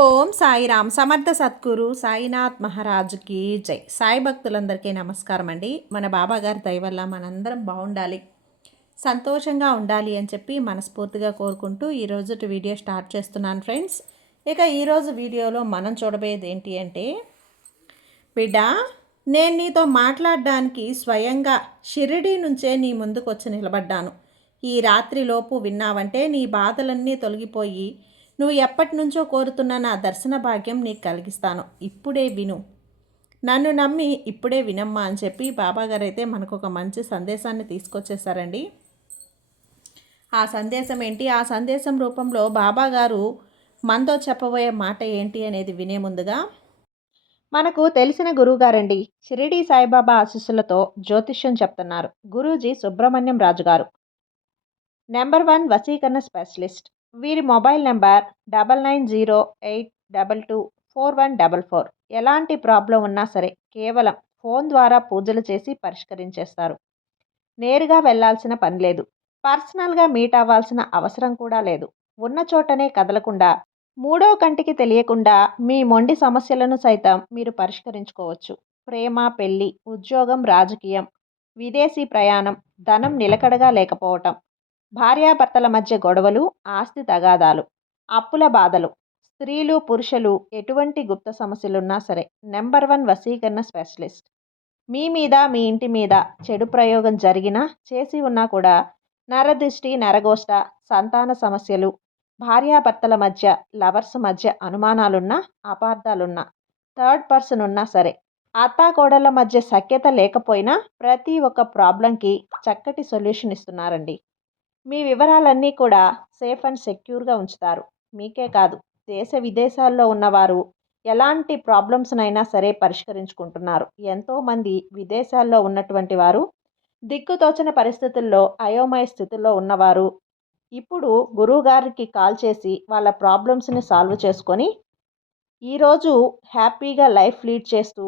ఓం సాయిరామ్ సమర్థ సద్గురు సాయినాథ్ మహారాజుకి జై. సాయి భక్తులందరికీ నమస్కారం అండి. మన బాబాగారి దయ వల్ల మనందరం బాగుండాలి, సంతోషంగా ఉండాలి అని చెప్పి మనస్ఫూర్తిగా కోరుకుంటూ ఈరోజు వీడియో స్టార్ట్ చేస్తున్నాను ఫ్రెండ్స్. ఇక ఈరోజు వీడియోలో మనం చూడబోయేది ఏంటి అంటే, బిడ్డ, నేను నీతో మాట్లాడడానికి స్వయంగా షిరిడీ నుంచే నీ ముందుకు వచ్చి నిలబడ్డాను. ఈ రాత్రిలోపు విన్నావంటే నీ బాధలన్నీ తొలగిపోయి నువ్వు ఎప్పటి నుంచో కోరుతున్న నా దర్శన భాగ్యం నీకు కలిగిస్తాను. ఇప్పుడే విను, నన్ను నమ్మి ఇప్పుడే వినమ్మా అని చెప్పి బాబాగారు అయితే మనకు ఒక మంచి సందేశాన్ని తీసుకొచ్చేసారండి. ఆ సందేశం ఏంటి, ఆ సందేశం రూపంలో బాబాగారు మనతో చెప్పబోయే మాట ఏంటి అనేది వినే ముందుగా, మనకు తెలిసిన గురువుగారండి, షిరిడీ సాయిబాబా ఆశీస్సులతో జ్యోతిష్యం చెప్తున్నారు గురూజీ సుబ్రహ్మణ్యం రాజు గారు, నెంబర్ 1 వశీకరణ స్పెషలిస్ట్. వీరి మొబైల్ నెంబర్ 9908224144. ఎలాంటి ప్రాబ్లం ఉన్నా సరే కేవలం ఫోన్ ద్వారా పూజలు చేసి పరిష్కరించేస్తారు. నేరుగా వెళ్లాల్సిన పని లేదు, పర్సనల్గా మీట్ అవ్వాల్సిన అవసరం కూడా లేదు. ఉన్న చోటనే కదలకుండా, మూడో కంటికి తెలియకుండా మీ మొండి సమస్యలను సైతం మీరు పరిష్కరించుకోవచ్చు. ప్రేమ, పెళ్లి, ఉద్యోగం, రాజకీయం, విదేశీ ప్రయాణం, ధనం నిలకడగా లేకపోవటం, భార్యాభర్తల మధ్య గొడవలు, ఆస్తి తగాదాలు, అప్పుల బాధలు, స్త్రీలు పురుషులు ఎటువంటి గుప్త సమస్యలున్నా సరే నెంబర్ 1 వశీకరణ స్పెషలిస్ట్. మీ మీద, మీ ఇంటి మీద చెడు ప్రయోగం జరిగినా, చేసి ఉన్నా కూడా, నరదృష్టి, నరగోష్ట, సంతాన సమస్యలు, భార్యాభర్తల మధ్య, లవర్స్ మధ్య అనుమానాలున్నా, అపార్థాలున్నా, థర్డ్ పర్సన్ ఉన్నా సరే, అత్తాకోడళ్ళ మధ్య సఖ్యత లేకపోయినా ప్రతి ఒక్క ప్రాబ్లంకి చక్కటి సొల్యూషన్ ఇస్తున్నారండి. మీ వివరాలన్నీ కూడా సేఫ్ అండ్ సెక్యూర్గా ఉంచుతారు. మీకే కాదు, దేశ విదేశాల్లో ఉన్నవారు ఎలాంటి ప్రాబ్లమ్స్నైనా సరే పరిష్కరించుకుంటున్నారు. ఎంతోమంది విదేశాల్లో ఉన్నటువంటి వారు, దిక్కుతోచని పరిస్థితుల్లో, అయోమయ స్థితిలో ఉన్నవారు ఇప్పుడు గురువుగారికి కాల్ చేసి వాళ్ళ ప్రాబ్లమ్స్ని సాల్వ్ చేసుకొని ఈరోజు హ్యాపీగా లైఫ్ లీడ్ చేస్తూ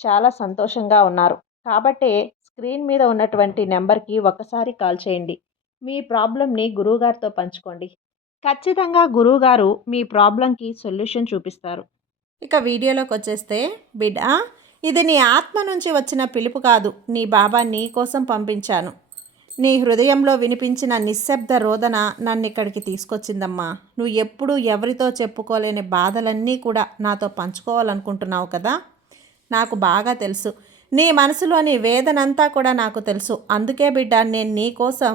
చాలా సంతోషంగా ఉన్నారు. కాబట్టే స్క్రీన్ మీద ఉన్నటువంటి నెంబర్కి ఒక్కసారి కాల్ చేయండి. మీ ప్రాబ్లంని గురువుగారితో పంచుకోండి. ఖచ్చితంగా గురువుగారు మీ ప్రాబ్లంకి సొల్యూషన్ చూపిస్తారు. ఇక వీడియోలోకి వచ్చేస్తే, బిడ్డ, ఇది నీ ఆత్మ నుంచి వచ్చిన పిలుపు కాదు, నీ బాబా నీ కోసం పంపించాను. నీ హృదయంలో వినిపించిన నిశ్శబ్ద రోదన నన్ను ఇక్కడికి తీసుకొచ్చిందమ్మా. నువ్వు ఎప్పుడూ ఎవరితో చెప్పుకోలేని బాధలన్నీ కూడా నాతో పంచుకోవాలనుకుంటున్నావు కదా. నాకు బాగా తెలుసు, నీ మనసులోని వేదనంతా కూడా నాకు తెలుసు. అందుకే బిడ్డ, నేను నీ కోసం,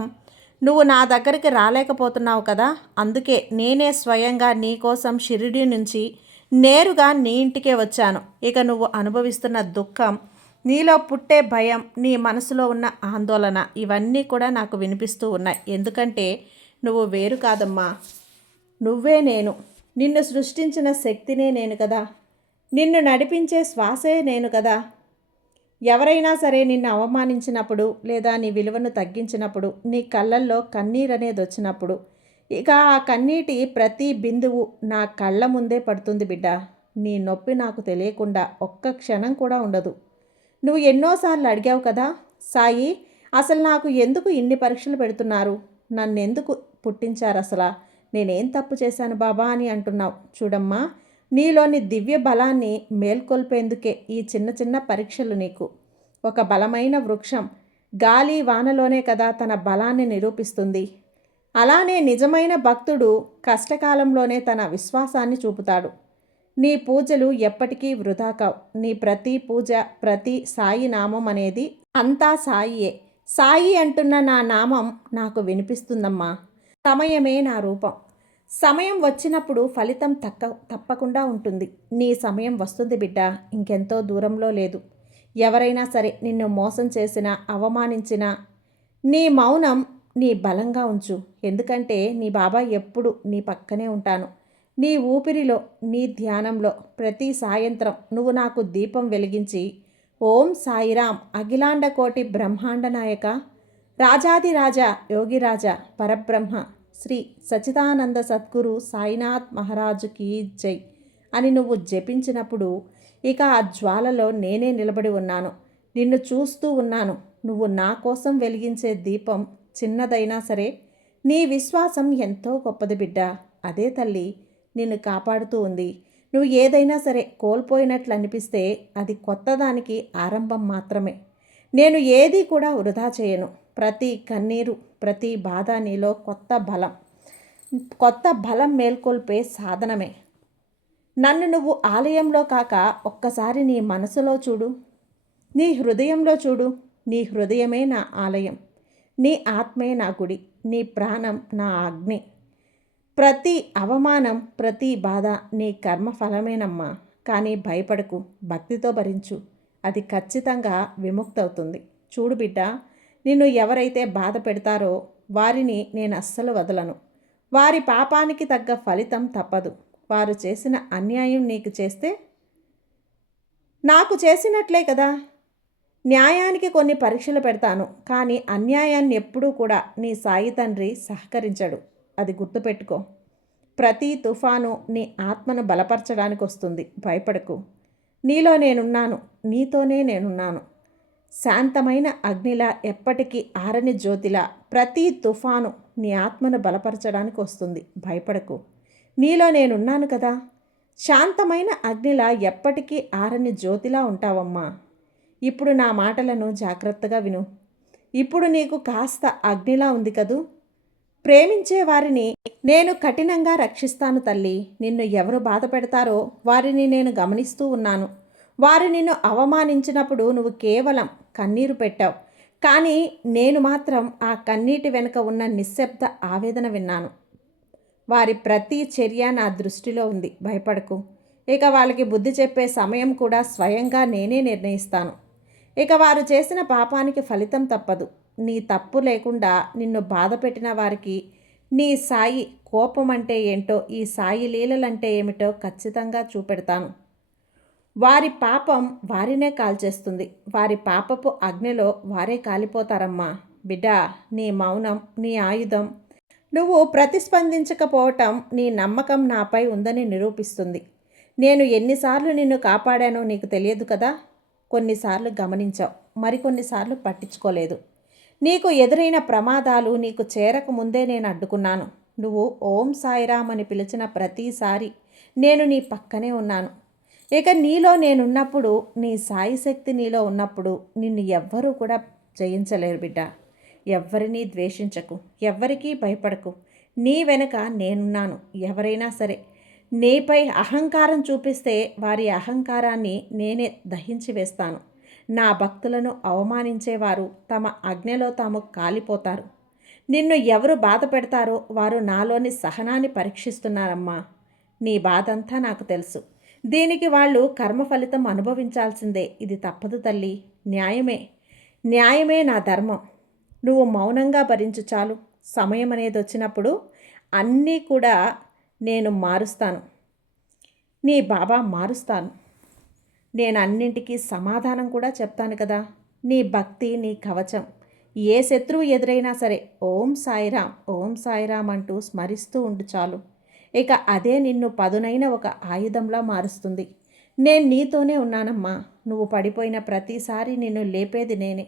నువ్వు నా దగ్గరికి రాలేకపోతున్నావు కదా, అందుకే నేనే స్వయంగా నీ కోసం షిరిడీ నుంచి నేరుగా నీ ఇంటికే వచ్చాను. ఇక నువ్వు అనుభవిస్తున్న దుఃఖం, నీలో పుట్టే భయం, నీ మనసులో ఉన్న ఆందోళన ఇవన్నీ కూడా నాకు వినిపిస్తూ ఉన్నాయి. ఎందుకంటే నువ్వు వేరు కాదమ్మా, నువ్వే నేను. నిన్ను సృష్టించిన శక్తినే నేను కదా, నిన్ను నడిపించే శ్వాసే నేను కదా. ఎవరైనా సరే నిన్ను అవమానించినప్పుడు, లేదా నీ విలువను తగ్గించినప్పుడు, నీ కళ్ళల్లో కన్నీరు అనేది వచ్చినప్పుడు, ఇక ఆ కన్నీటి ప్రతి బిందువు నా కళ్ళ ముందే పడుతుంది బిడ్డ. నీ నొప్పి నాకు తెలియకుండా ఒక్క క్షణం కూడా ఉండదు. నువ్వు ఎన్నోసార్లు అడిగావు కదా, సాయి, అసలు నాకు ఎందుకు ఇన్ని పరీక్షలు పెడుతున్నారు, నన్నెందుకు పుట్టించారు, అసలు నేనేం తప్పు చేశాను బాబా అని అంటున్నావు. చూడమ్మా, నీలోని దివ్య బలాన్ని మేల్కొల్పేందుకే ఈ చిన్న చిన్న పరీక్షలు నీకు. ఒక బలమైన వృక్షం గాలి వానలోనే కదా తన బలాన్ని నిరూపిస్తుంది. అలానే నిజమైన భక్తుడు కష్టకాలంలోనే తన విశ్వాసాన్ని చూపుతాడు. నీ పూజలు ఎప్పటికీ వృధా కావు. నీ ప్రతి పూజ, ప్రతి సాయి నామం అనేది అంతా సాయియే. సాయి అంటున్న నా నామం నాకు వినిపిస్తుందమ్మా. సమయమే నా రూపం. సమయం వచ్చినప్పుడు ఫలితం తప్పకుండా ఉంటుంది. నీ సమయం వస్తుంది బిడ్డ, ఇంకెంతో దూరంలో లేదు. ఎవరైనా సరే నిన్ను మోసం చేసినా, అవమానించినా నీ మౌనం నీ బలంగా ఉంచు. ఎందుకంటే నీ బాబా ఎప్పుడు నీ పక్కనే ఉంటాను. నీ ఊపిరిలో, నీ ధ్యానంలో ప్రతి సాయంత్రం నువ్వు నాకు దీపం వెలిగించి, ఓం సాయిరామ్ అఖిలాండ కోటి బ్రహ్మాండ నాయక, రాజాదిరాజా యోగిరాజా పరబ్రహ్మ శ్రీ సచిదానంద సద్గురు సాయినాథ్ మహారాజుకి జై అని నువ్వు జపించినప్పుడు ఇక ఆ జ్వాలలో నేనే నిలబడి ఉన్నాను. నిన్ను చూస్తూ ఉన్నాను. నువ్వు నా కోసం వెలిగించే దీపం చిన్నదైనా సరే నీ విశ్వాసం ఎంతో గొప్పది బిడ్డ. అదే తల్లి నిన్ను కాపాడుతూ ఉంది. నువ్వు ఏదైనా సరే కోల్పోయినట్లు అనిపిస్తే అది కొత్తదానికి ఆరంభం మాత్రమే. నేను ఏది కూడా వృధా చేయను. ప్రతి కన్నీరు, ప్రతి బాధ నీలో కొత్త బలం మేల్కొల్పే సాధనమే. నన్ను నువ్వు ఆలయంలో కాక ఒక్కసారి నీ మనసులో చూడు, నీ హృదయంలో చూడు. నీ హృదయమే నా ఆలయం, నీ ఆత్మే నా గుడి, నీ ప్రాణం నా అగ్ని. ప్రతి అవమానం, ప్రతి బాధ నీ కర్మ ఫలమేనమ్మా. కానీ భయపడకు, భక్తితో భరించు. అది ఖచ్చితంగా విముక్తవుతుంది. చూడు బిడ్డ, నిన్ను ఎవరైతే బాధ పెడతారో వారిని నేను అస్సలు వదలను. వారి పాపానికి తగ్గ ఫలితం తప్పదు. వారు చేసిన అన్యాయం నీకు చేస్తే నాకు చేసినట్లే కదా. న్యాయానికి కొన్ని పరీక్షలు పెడతాను, కానీ అన్యాయాన్ని ఎప్పుడూ కూడా నీ సాయి తండ్రి సహకరించడు. అది గుర్తుపెట్టుకో. ప్రతి తుఫాను నీ ఆత్మను బలపరచడానికి వస్తుంది. భయపడకు. నీలో నేనున్నాను, నీతోనే నేనున్నాను. శాంతమైన అగ్నిలా, ఎప్పటికీ ఆరని జ్యోతిలా ప్రతి తుఫాను నీ ఆత్మను బలపరచడానికి వస్తుంది. భయపడకు. నీలో నేనున్నాను కదా. శాంతమైన అగ్నిలా, ఎప్పటికీ ఆరని జ్యోతిలా ఉంటావమ్మా. ఇప్పుడు నా మాటలను జాగ్రత్తగా విను. ఇప్పుడు నీకు కాస్త అగ్నిలా ఉంది కదూ. ప్రేమించే వారిని నేను కఠినంగా రక్షిస్తాను తల్లి. నిన్ను ఎవరు బాధ పెడతారో వారిని నేను గమనిస్తూ ఉన్నాను. వారు నిన్ను అవమానించినప్పుడు నువ్వు కేవలం కన్నీరు పెట్టావు, కానీ నేను మాత్రం ఆ కన్నీటి వెనుక ఉన్న నిశ్శబ్ద ఆవేదన విన్నాను. వారి ప్రతి చర్య నా దృష్టిలో ఉంది. భయపడకు. ఇక వాళ్ళకి బుద్ధి చెప్పే సమయం కూడా స్వయంగా నేనే నిర్ణయిస్తాను. ఇక వారు చేసిన పాపానికి ఫలితం తప్పదు. నీ తప్పు లేకుండా నిన్ను బాధ పెట్టిన వారికి నీ సాయి కోపం అంటే ఏంటో, ఈ సాయి లీలలంటే ఏమిటో ఖచ్చితంగా చూపెడతాను. వారి పాపం వారినే కాల్చేస్తుంది. వారి పాపపు అగ్నిలో వారే కాలిపోతారమ్మా. బిడ్డా, నీ మౌనం నీ ఆయుధం. నువ్వు ప్రతిస్పందించకపోవటం నీ నమ్మకం నాపై ఉందని నిరూపిస్తుంది. నేను ఎన్నిసార్లు నిన్ను కాపాడానో నీకు తెలియదు కదా. కొన్నిసార్లు గమనించావు, మరికొన్నిసార్లు పట్టించుకోలేదు. నీకు ఎదురైన ప్రమాదాలు నీకు చేరకముందే నేను అడ్డుకున్నాను. నువ్వు ఓం సాయిరామ్ అని పిలిచిన ప్రతిసారి నేను నీ పక్కనే ఉన్నాను. ఇక నీలో నేనున్నప్పుడు, నీ సాయి శక్తి నీలో ఉన్నప్పుడు నిన్ను ఎవ్వరూ కూడా జయించలేరు బిడ్డ. ఎవ్వరినీ ద్వేషించకు, ఎవ్వరికీ భయపడకు. నీ వెనుక నేనున్నాను. ఎవరైనా సరే నీపై అహంకారం చూపిస్తే వారి అహంకారాన్ని నేనే దహించి వేస్తాను. నా భక్తులను అవమానించేవారు తమ అగ్నిలో తాము కాలిపోతారు. నిన్ను ఎవరు బాధ పెడతారో వారు నాలోని సహనాన్ని పరీక్షిస్తున్నారమ్మా. నీ బాధంతా నాకు తెలుసు. దీనికి వాళ్ళు కర్మ ఫలితం అనుభవించాల్సిందే. ఇది తప్పదు తల్లి. న్యాయమే నా ధర్మం. నువ్వు మౌనంగా భరించు చాలు. సమయం అనేది వచ్చినప్పుడు అన్నీ కూడా నేను మారుస్తాను. నీ బాబా మారుస్తాను. నేను అన్నింటికీ సమాధానం కూడా చెప్తాను కదా. నీ భక్తి నీ కవచం. ఏ శత్రువు ఎదురైనా సరే ఓం సాయిరామ్, ఓం సాయిరామ్ అంటూ స్మరిస్తూ ఉండు చాలు. ఇక అదే నిన్ను పదునైన ఒక ఆయుధంలా మారుస్తుంది. నేను నీతోనే ఉన్నానమ్మా. నువ్వు పడిపోయిన ప్రతిసారి నిన్ను లేపేది నేనే.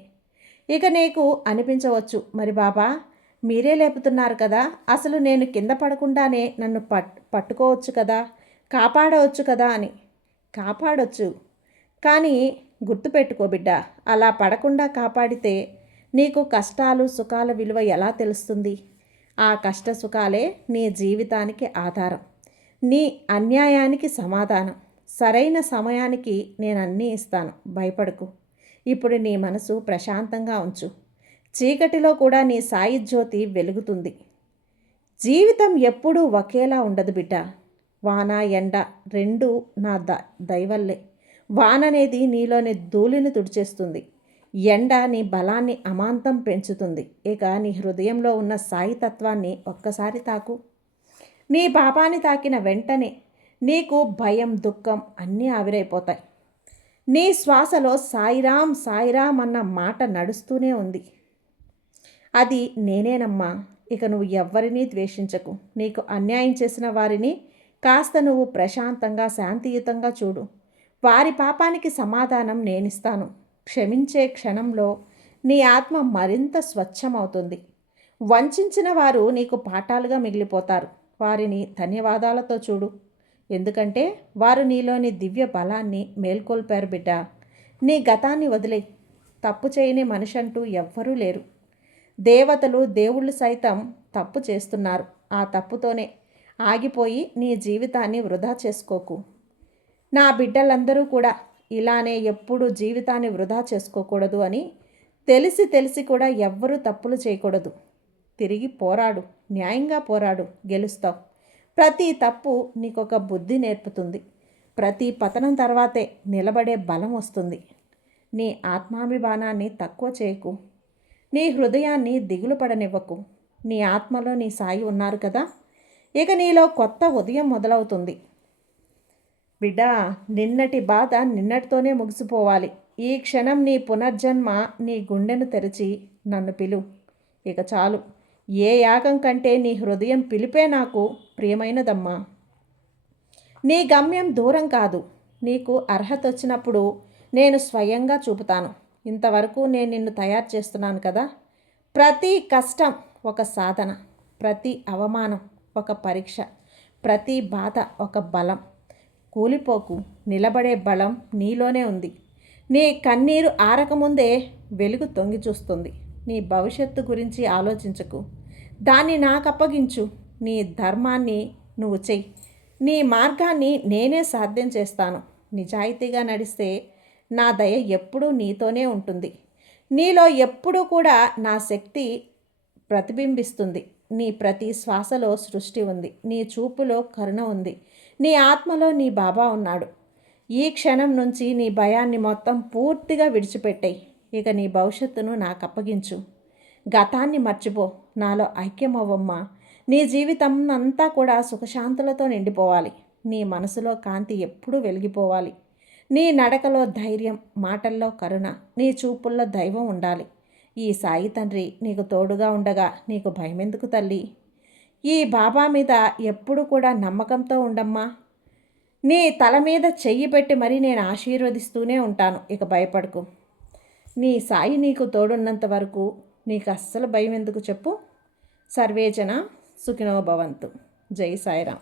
ఇక నీకు అనిపించవచ్చు, మరి బాబా మీరే లేపుతున్నారు కదా, అసలు నేను కింద పడకుండానే నన్ను పట్టుకోవచ్చు కదా, కాపాడవచ్చు కదా అని. కాపాడొచ్చు, కానీ గుర్తుపెట్టుకో బిడ్డ, అలా పడకుండా కాపాడితే నీకు కష్టాలు సుఖాల విలువ ఎలా తెలుస్తుంది? ఆ కష్ట సుఖాలే నీ జీవితానికి ఆధారం, నీ అన్యాయానికి సమాధానం. సరైన సమయానికి నేను అన్నీ ఇస్తాను. భయపడకు. ఇప్పుడు నీ మనసు ప్రశాంతంగా ఉంచు. చీకటిలో కూడా నీ సాయి జ్యోతి వెలుగుతుంది. జీవితం ఎప్పుడూ ఒకేలా ఉండదు బిడ్డ. వాన ఎండ రెండూ నా దయవల్లే. వాన అనేది నీలోని ధూళిని తుడిచేస్తుంది. ఎండ నీ బలాన్ని అమాంతం పెంచుతుంది. ఇక నీ హృదయంలో ఉన్న సాయి తత్వాన్ని ఒక్కసారి తాకు. నీ పాపాన్ని తాకిన వెంటనే నీకు భయం దుఃఖం అన్నీ ఆవిరైపోతాయి. నీ శ్వాసలో సాయిరామ్ సాయిరామ్ అన్న మాట నడుస్తూనే ఉంది. అది నేనేనమ్మా. ఇక నువ్వు ఎవ్వరినీ ద్వేషించకు. నీకు అన్యాయం చేసిన వారిని కాస్త నువ్వు ప్రశాంతంగా శాంతియుతంగా చూడు. వారి పాపానికి సమాధానం నేనిస్తాను. క్షమించే క్షణంలో నీ ఆత్మ మరింత స్వచ్ఛమవుతుంది. వంచిన వారు నీకు పాఠాలుగా మిగిలిపోతారు. వారిని ధన్యవాదాలతో చూడు. ఎందుకంటే వారు నీలోని దివ్య బలాన్ని మేల్కొల్పారు బిడ్డ. నీ గతాన్ని వదిలే. తప్పు చేయని మనిషి అంటూ ఎవ్వరూ లేరు. దేవతలు దేవుళ్ళు సైతం తప్పు చేస్తున్నారు. ఆ తప్పుతోనే ఆగిపోయి నీ జీవితాన్ని వృధా చేసుకోకు. నా బిడ్డలందరూ కూడా ఇలానే ఎప్పుడూ జీవితాన్ని వృధా చేసుకోకూడదు అని తెలిసి తెలిసి కూడా ఎవ్వరూ తప్పులు చేయకూడదు. తిరిగి పోరాడు, న్యాయంగా పోరాడు, గెలుస్తావు. ప్రతి తప్పు నీకొక బుద్ధి నేర్పుతుంది. ప్రతి పతనం తర్వాతే నిలబడే బలం వస్తుంది. నీ ఆత్మాభిమానాన్ని తక్కువ చేయకు. నీ హృదయాన్ని దిగులు పడనివ్వకు. నీ ఆత్మలో నీ సాయి ఉన్నారు కదా. ఇక నీలో కొత్త ఉదయం మొదలవుతుంది. బిడ్డా, నిన్నటి బాధ నిన్నటితోనే ముగిసిపోవాలి. ఈ క్షణం నీ పునర్జన్మ నీ గుండెను తెరిచి నన్ను పిలు. ఇక చాలు. ఏ యాగం కంటే నీ హృదయం పిలిపే నాకు ప్రియమైనదమ్మా. నీ గమ్యం దూరం కాదు. నీకు అర్హత వచ్చినప్పుడు నేను స్వయంగా చూపుతాను. ఇంతవరకు నేను నిన్ను తయారు చేస్తున్నాను కదా. ప్రతి కష్టం ఒక సాధన, ప్రతి అవమానం ఒక పరీక్ష, ప్రతి బాధ ఒక బలం. కూలిపోకు. నిలబడే బలం నీలోనే ఉంది. నీ కన్నీరు ఆరకముందే వెలుగు తొంగి చూస్తుంది. నీ భవిష్యత్తు గురించి ఆలోచించకు. దాన్ని నాకు అప్పగించు. నీ ధర్మాన్ని నువ్వు చెయ్యి. నీ మార్గాన్ని నేనే సాధ్యం చేస్తాను. నిజాయితీగా నడిస్తే నా దయ ఎప్పుడూ నీతోనే ఉంటుంది. నీలో ఎప్పుడూ కూడా నా శక్తి ప్రతిబింబిస్తుంది. నీ ప్రతి శ్వాసలో సృష్టి ఉంది. నీ చూపులో కరుణ ఉంది. నీ ఆత్మలో నీ బాబా ఉన్నాడు. ఈ క్షణం నుంచి నీ భయాన్ని మొత్తం పూర్తిగా విడిచిపెట్టేయి. ఇక నీ భవిష్యత్తును నాకు అప్పగించు. గతాన్ని మర్చిపో. నాలో ఐక్యమవ్వమ్మా. నీ జీవితం అంతా కూడా సుఖశాంతులతో నిండిపోవాలి. నీ మనసులో కాంతి ఎప్పుడూ వెలిగిపోవాలి. నీ నడకలో ధైర్యం, మాటల్లో కరుణ, నీ చూపుల్లో దైవం ఉండాలి. ఈ సాయి తండ్రి నీకు తోడుగా ఉండగా నీకు భయమెందుకు తల్లి? ఈ బాబా మీద ఎప్పుడు కూడా నమ్మకంతో ఉండమ్మా. నీ తల మీద చెయ్యి పెట్టి మరీ నేను ఆశీర్వదిస్తూనే ఉంటాను. ఇక భయపడకు. నీ సాయి నీకు తోడున్నంత వరకు నీకు అస్సలు భయం ఎందుకు చెప్పు. సర్వేజన సుఖినో భవంతు. జై సాయిరాం.